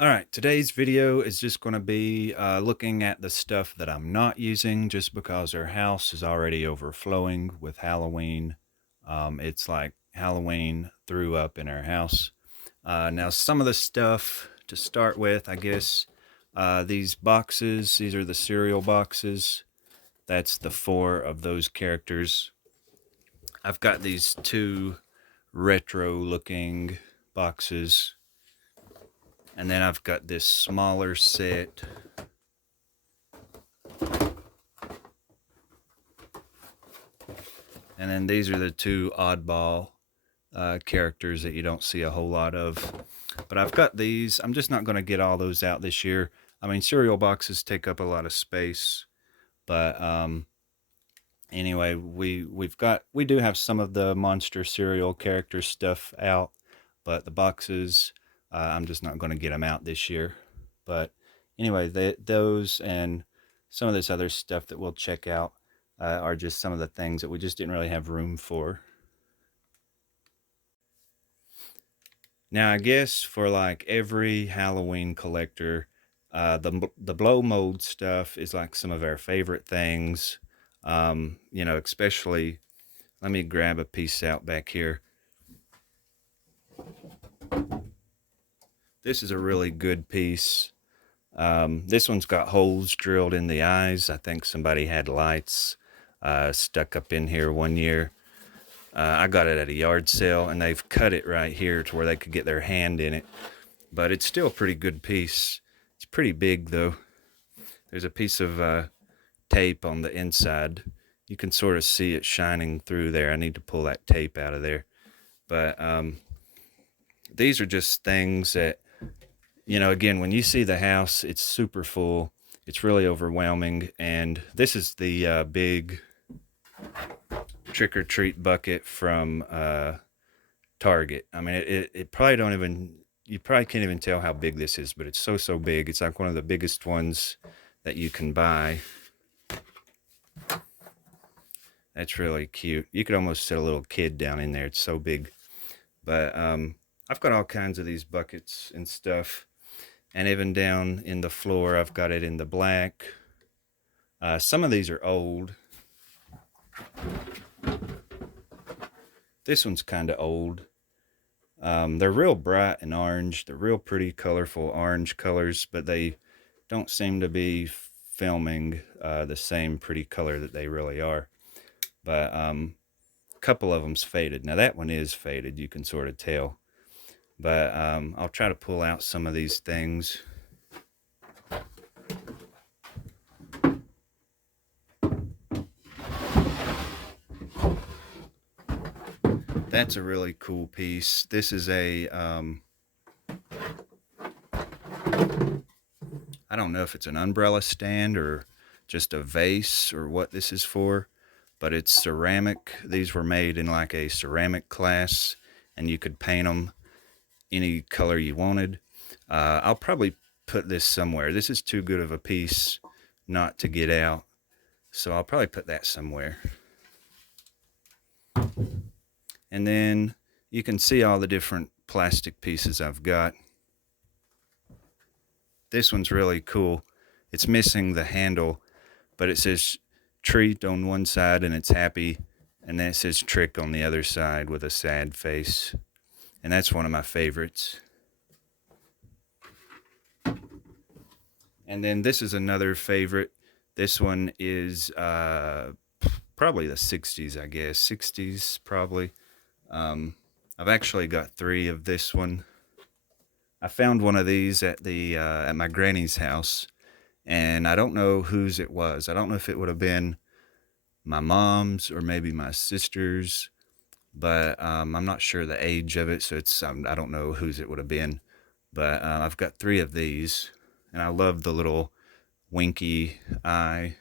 All right, today's video is just going to be looking at the stuff that I'm not using just because our house is already overflowing with Halloween. It's like Halloween threw up in our house. Now, some of the stuff to start with, I guess, these boxes, these are the cereal boxes. That's the four of those characters. I've got these two retro looking boxes. And then I've got this smaller set. And then these are the two oddball characters that you don't see a whole lot of. But I've got these. I'm just not going to get all those out this year. I mean, cereal boxes take up a lot of space. But anyway, we do have some of the monster cereal character stuff out. But the boxes, I'm just not going to get them out this year. But anyway, those and some of this other stuff that we'll check out are just some of the things that we just didn't really have room for. Now, I guess for like every Halloween collector, the blow mold stuff is like some of our favorite things. Especially, let me grab a piece out back here. This is a really good piece. This one's got holes drilled in the eyes. I think somebody had lights stuck up in here one year. I got it at a yard sale, and they've cut it right here to where they could get their hand in it. But it's still a pretty good piece. It's pretty big, though. There's a piece of tape on the inside. You can sort of see it shining through there. I need to pull that tape out of there. But these are just things that, again, when you see the house, it's super full. It's really overwhelming. And this is the big trick-or-treat bucket from Target. I mean, it probably you probably can't even tell how big this is, but it's so big. It's like one of the biggest ones that you can buy. That's really cute. You could almost sit a little kid down in there. It's so big. But I've got all kinds of these buckets and stuff. And even down in the floor, I've got it in the black. Some of these are old. This one's kind of old. They're real bright and orange. They're real pretty, colorful orange colors, but they don't seem to be filming the same pretty color that they really are. But a couple of them's faded. Now that one is faded, you can sort of tell. But I'll try to pull out some of these things. That's a really cool piece. This is a I don't know if it's an umbrella stand or just a vase or what this is for, but it's ceramic. These were made in like a ceramic class, and you could paint them any color you wanted. I'll probably put this somewhere. This is too good of a piece not to get out, so I'll probably put that somewhere. And then you can see all the different plastic pieces I've got. This one's really cool. It's missing the handle, but it says treat on one side and it's happy, and then it says trick on the other side with a sad face. And that's one of my favorites. And then this is another favorite. This one is probably the 60s, I guess. 60s, probably. I've actually got three of this one. I found one of these at my granny's house, and I don't know whose it was. I don't know if it would have been my mom's or maybe my sister's, but I'm not sure the age of it, so I don't know whose it would have been. But I've got three of these, and I love the little winky eye.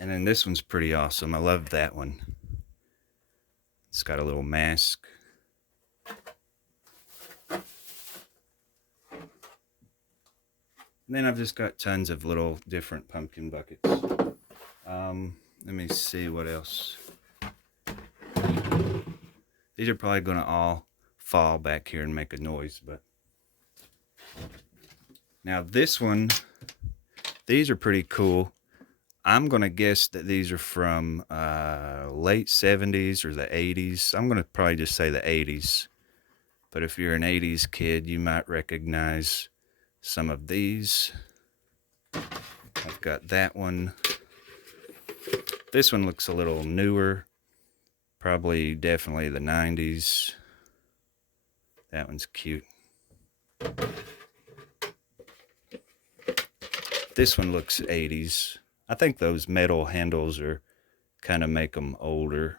And then this one's pretty awesome. I love that one. It's got a little mask. And then I've just got tons of little different pumpkin buckets. Let me see what else. These are probably going to all fall back here and make a noise, but Now this one, these are pretty cool. I'm going to guess that these are from late 70s or the 80s. I'm going to probably just say the 80s. But if you're an 80s kid, you might recognize some of these. I've got that one. This one looks a little newer. Probably definitely the 90s. That one's cute. This one looks 80s. I think those metal handles are kind of make them older.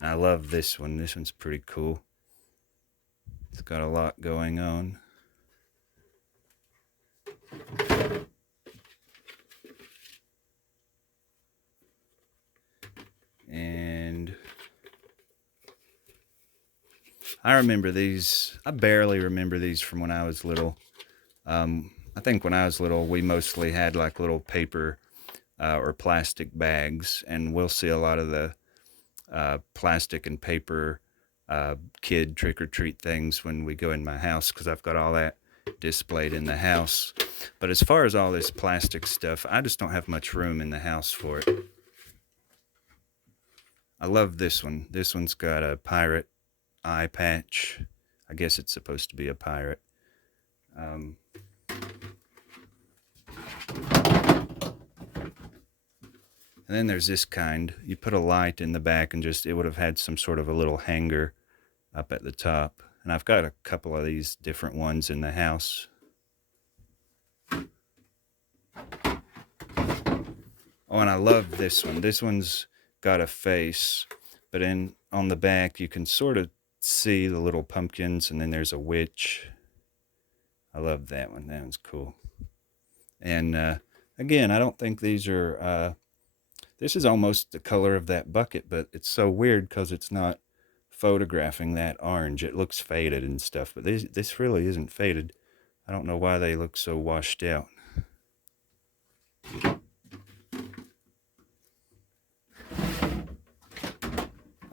I love this one. This one's pretty cool. It's got a lot going on. And I remember these. I barely remember these from when I was little. I think when I was little, we mostly had like little paper or plastic bags, and we'll see a lot of the plastic and paper kid trick-or-treat things when we go in my house, because I've got all that displayed in the house. But as far as all this plastic stuff, I just don't have much room in the house for it. I love this one. This one's got a pirate eye patch. I guess it's supposed to be a pirate. And then there's this kind. You put a light in the back and just, it would have had some sort of a little hanger up at the top. And I've got a couple of these different ones in the house. Oh, and I love this one. This one's got a face, but on the back you can sort of see the little pumpkins, and then there's a witch. I love that one. That one's cool. And again, I don't think these are this is almost the color of that bucket, but it's so weird because it's not photographing that orange. It looks faded and stuff, but this really isn't faded. I don't know why they look so washed out.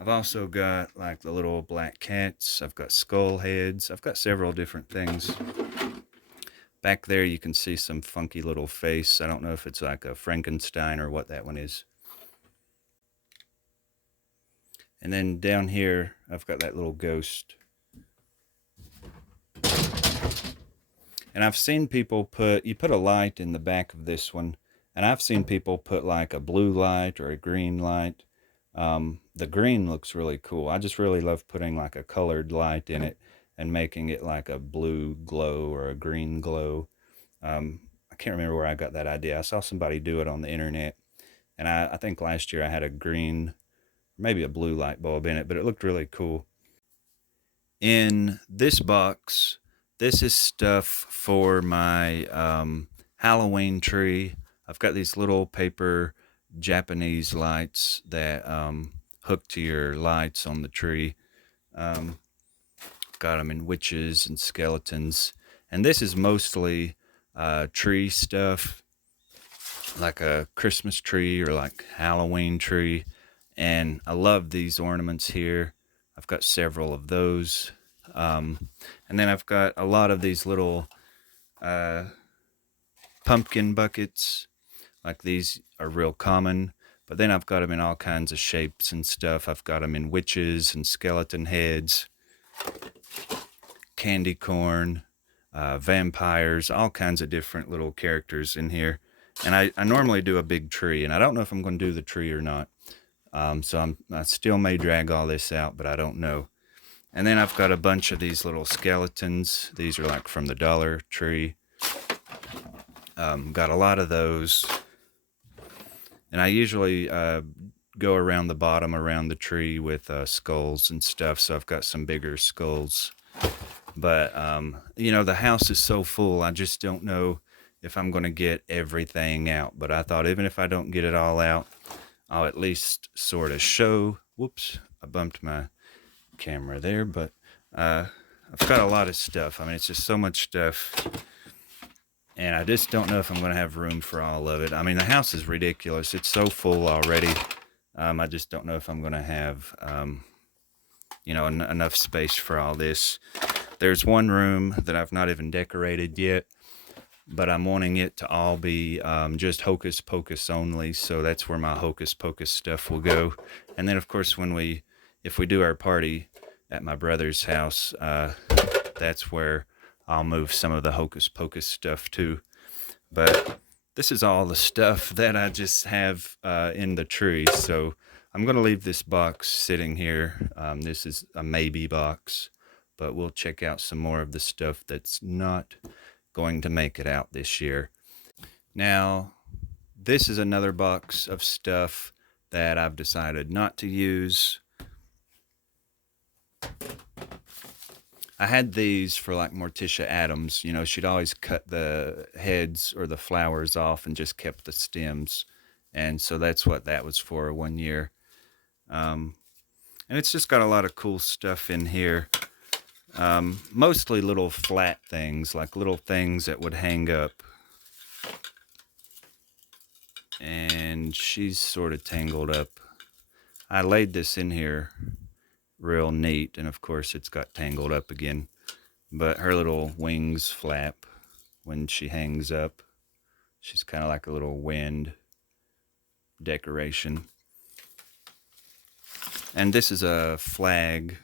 I've also got like the little black cats. I've got skull heads. I've got several different things. Back there you can see some funky little face. I don't know if it's like a Frankenstein or what that one is. And then down here I've got that little ghost. And I've seen people you put a light in the back of this one, and I've seen people put like a blue light or a green light. The green looks really cool. I just really love putting like a colored light in it and making it like a blue glow or a green glow. I can't remember where I got that idea. I saw somebody do it on the internet, and I think last year I had a green, maybe a blue light bulb in it, but it looked really cool. In this box, this is stuff for my Halloween tree. I've got these little paper Japanese lights that hook to your lights on the tree. Got them in witches and skeletons. And this is mostly tree stuff, like a Christmas tree or like Halloween tree. And I love these ornaments here. I've got several of those. And then I've got a lot of these little pumpkin buckets. Like these are real common, but then I've got them in all kinds of shapes and stuff. I've got them in witches and skeleton heads, candy corn, vampires, all kinds of different little characters in here. And I normally do a big tree, and I don't know if I'm going to do the tree or not. So I still may drag all this out, but I don't know. And then I've got a bunch of these little skeletons. These are like from the Dollar Tree. Got a lot of those. And I usually go around the bottom, around the tree with skulls and stuff. So I've got some bigger skulls. But, you know, the house is so full, I just don't know if I'm going to get everything out. But I thought even if I don't get it all out, I'll at least sort of show. Whoops, I bumped my camera there. But I've got a lot of stuff. I mean, it's just so much stuff. And I just don't know if I'm going to have room for all of it. I mean, the house is ridiculous. It's so full already. I just don't know if I'm going to have you know, enough space for all this. There's one room that I've not even decorated yet, but I'm wanting it to all be just Hocus Pocus only. So that's where my Hocus Pocus stuff will go. And then, of course, if we do our party at my brother's house, that's where I'll move some of the Hocus Pocus stuff too. But this is all the stuff that I just have in the tree. So I'm going to leave this box sitting here. This is a maybe box, but we'll check out some more of the stuff that's not going to make it out this year. Now, this is another box of stuff that I've decided not to use. I had these for like Morticia Adams. You know, she'd always cut the heads or the flowers off and just kept the stems. And so that's what that was for one year. And it's just got a lot of cool stuff in here. Mostly little flat things, like little things that would hang up. And she's sort of tangled up. I laid this in here real neat, and of course it's got tangled up again. But her little wings flap when she hangs up. She's kind of like a little wind decoration. And this is a flag.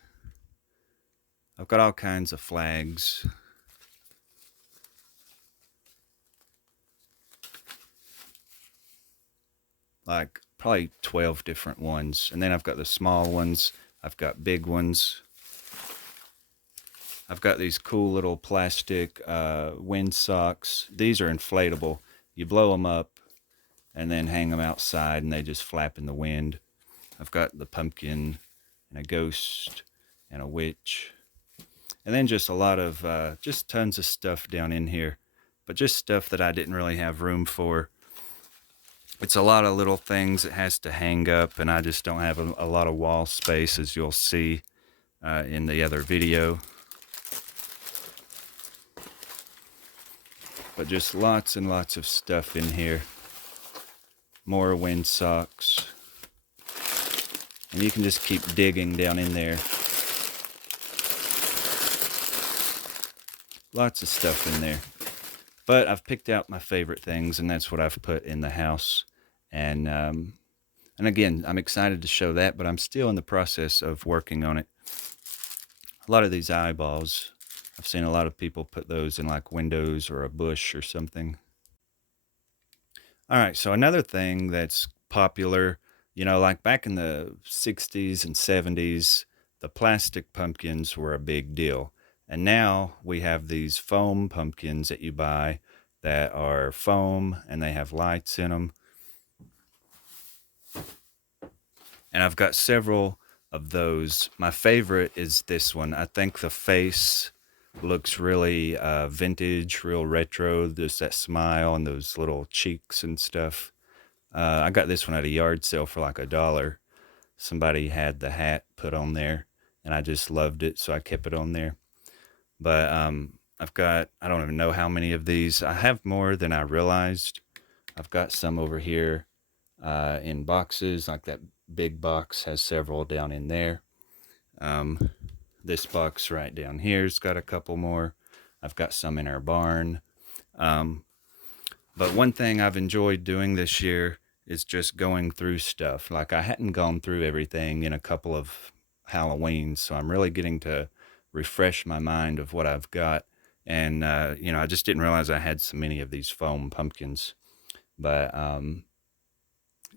I've got all kinds of flags. Like probably 12 different ones. And then I've got the small ones. I've got big ones. I've got these cool little plastic wind socks. These are inflatable. You blow them up and then hang them outside and they just flap in the wind. I've got the pumpkin and a ghost and a witch. And then just a lot of, just tons of stuff down in here. But just stuff that I didn't really have room for. It's a lot of little things that has to hang up, and I just don't have a lot of wall space, as you'll see in the other video. But just lots and lots of stuff in here. More wind socks. And you can just keep digging down in there. Lots of stuff in there. But I've picked out my favorite things, and that's what I've put in the house. And again, I'm excited to show that, but I'm still in the process of working on it. A lot of these eyeballs, I've seen a lot of people put those in like windows or a bush or something. All right, so another thing that's popular, you know, like back in the 60s and 70s, the plastic pumpkins were a big deal. And now we have these foam pumpkins that you buy that are foam and they have lights in them. And I've got several of those. My favorite is this one. I think the face looks really vintage, real retro. There's that smile and those little cheeks and stuff. I got this one at a yard sale for like $1. Somebody had the hat put on there and I just loved it, so I kept it on there. But I've got, I don't even know how many of these. I have more than I realized. I've got some over here in boxes, like that big box has several down in there. This box right down here's got a couple more. I've got some in our barn. But one thing I've enjoyed doing this year is just going through stuff. Like I hadn't gone through everything in a couple of Halloweens, so I'm really getting to refresh my mind of what I've got. And, you know, I just didn't realize I had so many of these foam pumpkins. But,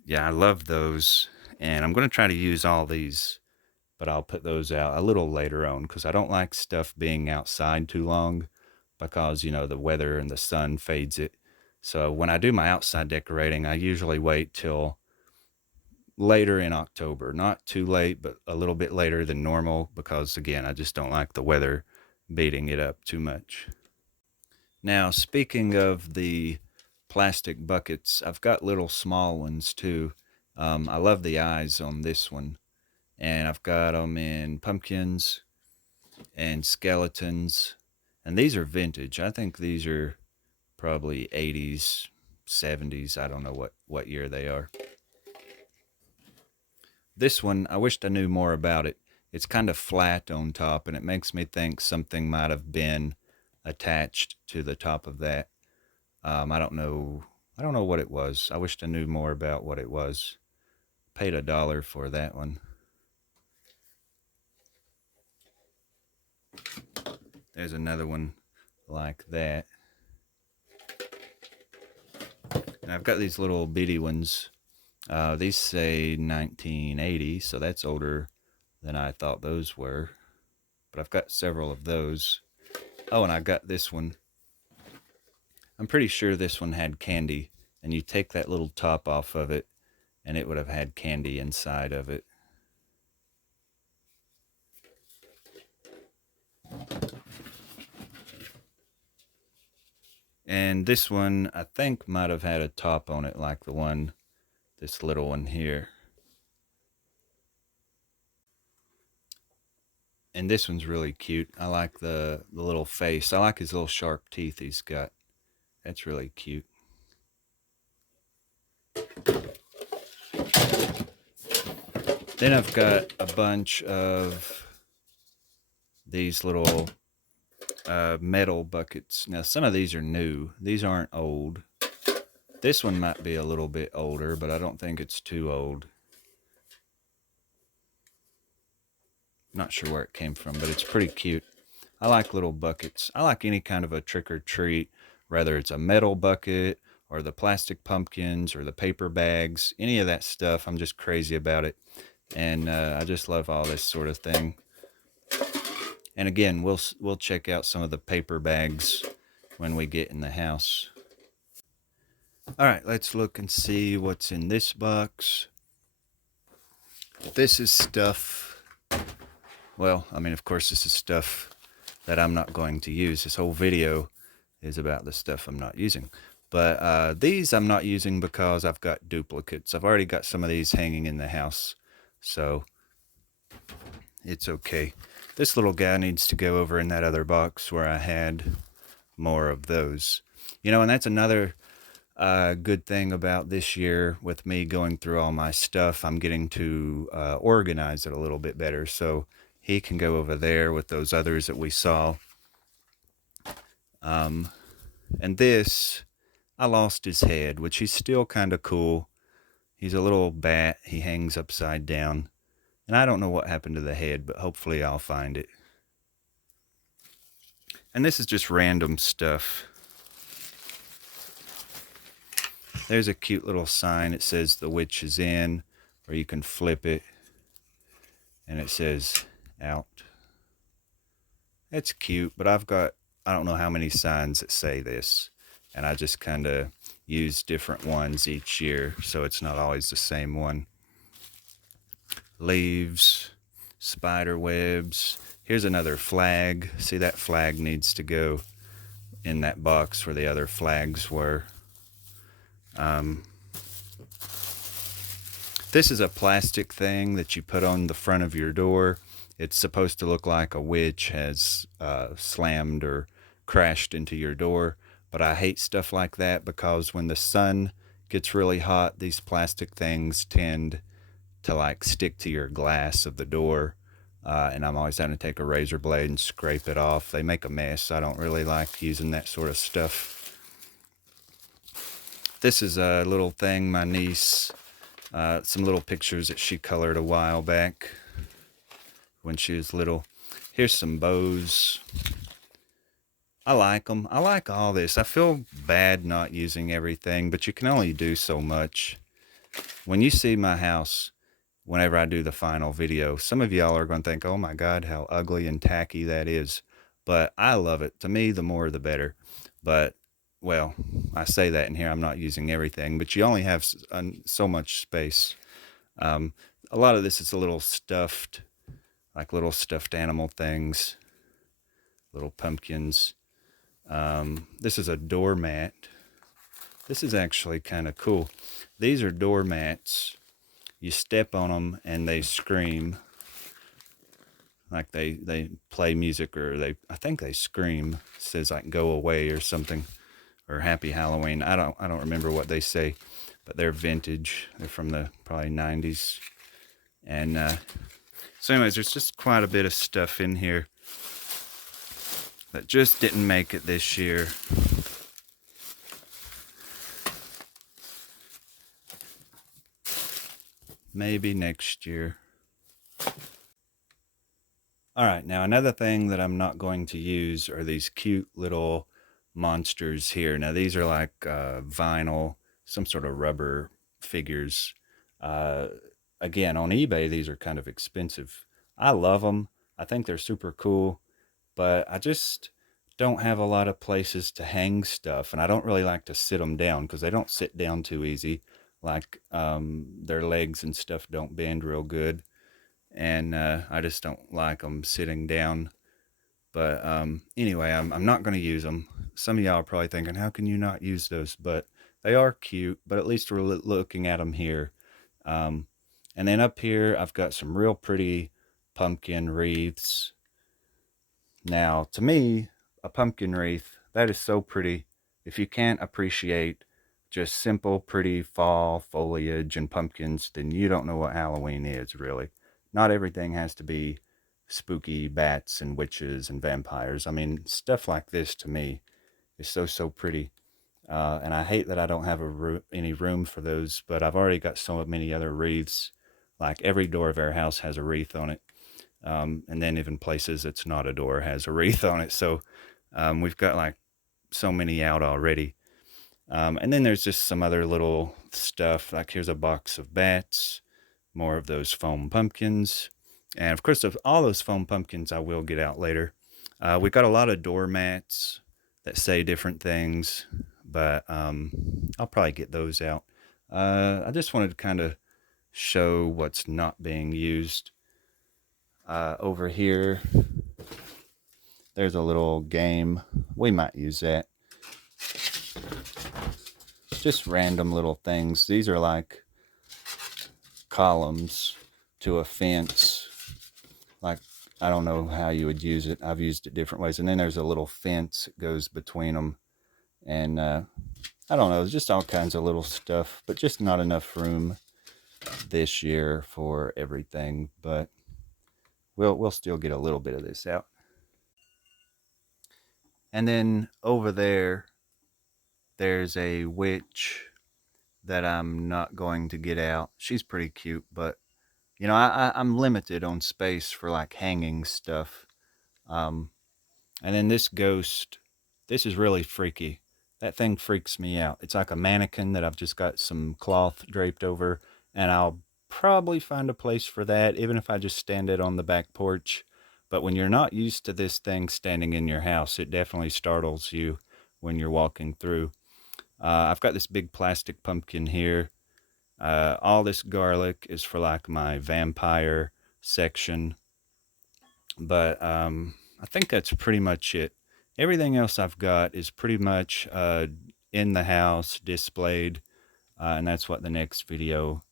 yeah, I love those. And I'm going to try to use all these, but I'll put those out a little later on because I don't like stuff being outside too long because, you know, the weather and the sun fades it. So when I do my outside decorating, I usually wait till later in October. Not too late, but a little bit later than normal because, again, I just don't like the weather beating it up too much. Now, speaking of the plastic buckets, I've got little small ones too. I love the eyes on this one. And I've got them in pumpkins and skeletons. And these are vintage. I think these are probably 80s, 70s. I don't know what year they are. This one, I wished I knew more about it. it's kind of flat on top, and it makes me think something might have been attached to the top of that. I don't know. I don't know what it was. I wished I knew more about what it was. Paid $1 for that one. There's another one like that. And I've got these little bitty ones. These say 1980, so that's older than I thought those were. But I've got several of those. Oh, and I got this one. I'm pretty sure this one had candy, and you take that little top off of it, and it would have had candy inside of it. And this one, I think, might have had a top on it like the one, this little one here. And this one's really cute. I like the little face. I like his little sharp teeth he's got. That's really cute. Then I've got a bunch of these little metal buckets. Now, some of these are new. These aren't old. This one might be a little bit older, but I don't think it's too old. Not sure where it came from, but it's pretty cute. I like little buckets. I like any kind of a trick or treat, whether it's a metal bucket or the plastic pumpkins or the paper bags, any of that stuff. I'm just crazy about it. And I just love all this sort of thing. And again, we'll check out some of the paper bags when we get in the house. All right, let's look and see what's in this box. This is stuff, well, I mean, of course, this is stuff that I'm not going to use. This whole video is about the stuff I'm not using. But these I'm not using because I've got duplicates. I've already got some of these hanging in the house, so it's okay. This little guy needs to go over in that other box where I had more of those. You know, and that's another good thing about this year with me going through all my stuff. I'm getting to organize it a little bit better, so he can go over there with those others that we saw. And this, I lost his head, which he's still kind of cool. He's a little bat. He hangs upside down. And I don't know what happened to the head, but hopefully I'll find it. And this is just random stuff. There's a cute little sign. It says the witch is in, or you can flip it and it says out. It's cute, but I don't know how many signs that say this, and I just kind of use different ones each year, so it's not always the same one. Leaves, spider webs. Here's another flag. See, that flag needs to go in that box where the other flags were. This is a plastic thing that you put on the front of your door. It's supposed to look like a witch has slammed or crashed into your door. But I hate stuff like that because when the sun gets really hot, these plastic things tend to like stick to your glass of the door. And I'm always having to take a razor blade and scrape it off. They make a mess. I don't really like using that sort of stuff. This is a little thing my niece, some little pictures that she colored a while back when she was little. Here's some bows. I like them. I like all this. I feel bad not using everything, but you can only do so much. When you see my house, whenever I do the final video, some of y'all are going to think, oh my God, how ugly and tacky that is. But I love it. To me, the more the better. But, well, I say that in here, I'm not using everything, but you only have so much space. A lot of this is a little stuffed, like little stuffed animal things, little pumpkins. This is a doormat. This is actually kind of cool. These are doormats. You step on them and they scream, like they play music, or I think they scream. It says like "go away" or something, or "Happy Halloween." I don't remember what they say, but they're vintage. They're from the probably 90s, and So anyways, there's just quite a bit of stuff in here that just didn't make it this year. Maybe next year. All right, now another thing that I'm not going to use are these cute little monsters here. Now these are like vinyl, some sort of rubber figures. Uh, Again, on eBay, these are kind of expensive. I love them. I think they're super cool, but I just don't have a lot of places to hang stuff, and I don't really like to sit them down because they don't sit down too easy. Like their legs and stuff don't bend real good, and I just don't like them sitting down. But anyway, I'm not going to use them. Some of y'all are probably thinking, how can you not use those? But they are cute, but at least we're looking at them here. Um, and then up here, I've got some real pretty pumpkin wreaths. Now, to me, a pumpkin wreath, that is so pretty. If you can't appreciate just simple, pretty fall foliage and pumpkins, then you don't know what Halloween is, really. Not everything has to be spooky bats and witches and vampires. I mean, stuff like this to me is so pretty. And I hate that I don't have any room for those, but I've already got so many other wreaths. Like every door of our house has a wreath on it. And then even places that's not a door has a wreath on it. So we've got like so many out already. And then there's just some other little stuff. Like here's a box of bats, more of those foam pumpkins. And of course, of all those foam pumpkins, I will get out later. We've got a lot of doormats that say different things, but I'll probably get those out. I just wanted to kind of show what's not being used. Over here, there's a little game. We might use that. Just random little things. These are like columns to a fence. Like, I don't know how you would use it. I've used it different ways. And then there's a little fence that goes between them. And I don't know, just all kinds of little stuff, but just not enough room this year for everything. But we'll still get a little bit of this out. And then over there's a witch that I'm not going to get out. She's pretty cute, but you know, I'm limited on space for like hanging stuff. And then this ghost, this is really freaky. That thing freaks me out. It's like a mannequin that I've just got some cloth draped over, and I'll probably find a place for that, even if I just stand it on the back porch. But when you're not used to this thing standing in your house, it definitely startles you when you're walking through. I've got this big plastic pumpkin here. All this garlic is for like my vampire section. But I think that's pretty much it. Everything else I've got is pretty much in the house, displayed. And that's what the next video,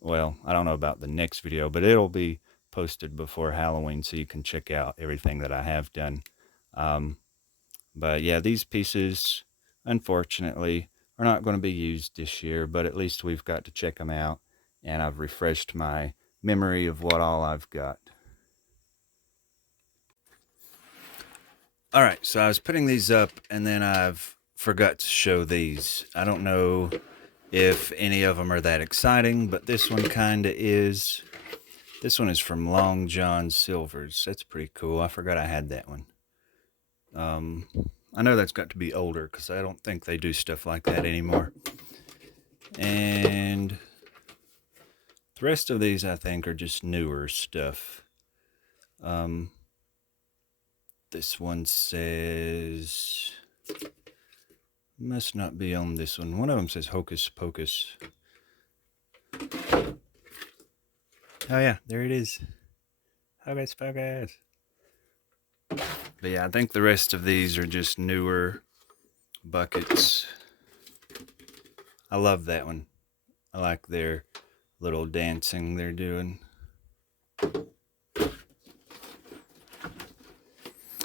well, I don't know about the next video, but it'll be posted before Halloween so you can check out everything that I have done. But yeah, these pieces, unfortunately, are not going to be used this year, but at least we've got to check them out. And I've refreshed my memory of what all I've got. All right, so I was putting these up, and then I've forgot to show these. I don't know if any of them are that exciting, but this one kind of is. This one is from Long John Silver's. That's pretty cool. I forgot I had that one. I know that's got to be older because I don't think they do stuff like that anymore. And the rest of these, I think, are just newer stuff. This one says, must not be on this one. One of them says Hocus Pocus. Oh yeah, there it is. Hocus Pocus. But yeah, I think the rest of these are just newer buckets. I love that one. I like their little dancing they're doing.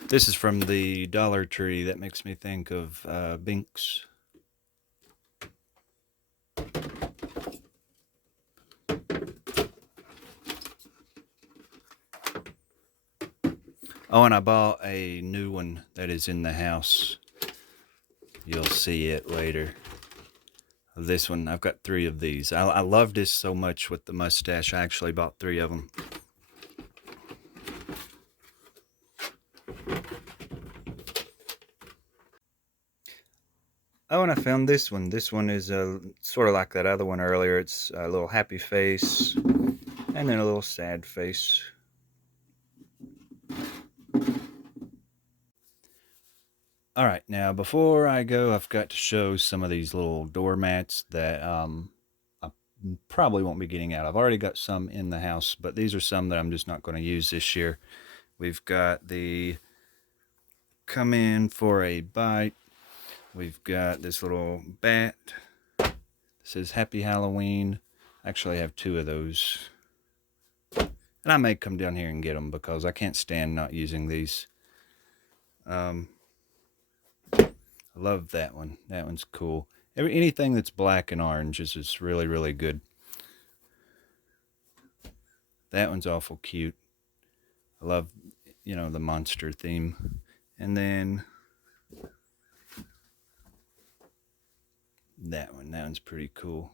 This is from the Dollar Tree. That makes me think of Binks. Oh, and I bought a new one that is in the house. You'll see it later. This one, I've got 3 of these. I love this so much with the mustache. I actually bought 3 of them. Oh, and I found this one. This one is sort of like that other one earlier. It's a little happy face and then a little sad face. All right, now before I go, I've got to show some of these little doormats that I probably won't be getting out. I've already got some in the house, but these are some that I'm just not going to use this year. We've got the come in for a bite. We've got this little bat. It says Happy Halloween. I actually have 2 of those. And I may come down here and get them because I can't stand not using these. I love that one. That one's cool. Anything that's black and orange is just really, really good. That one's awful cute. I love, the monster theme. And then that one's pretty cool.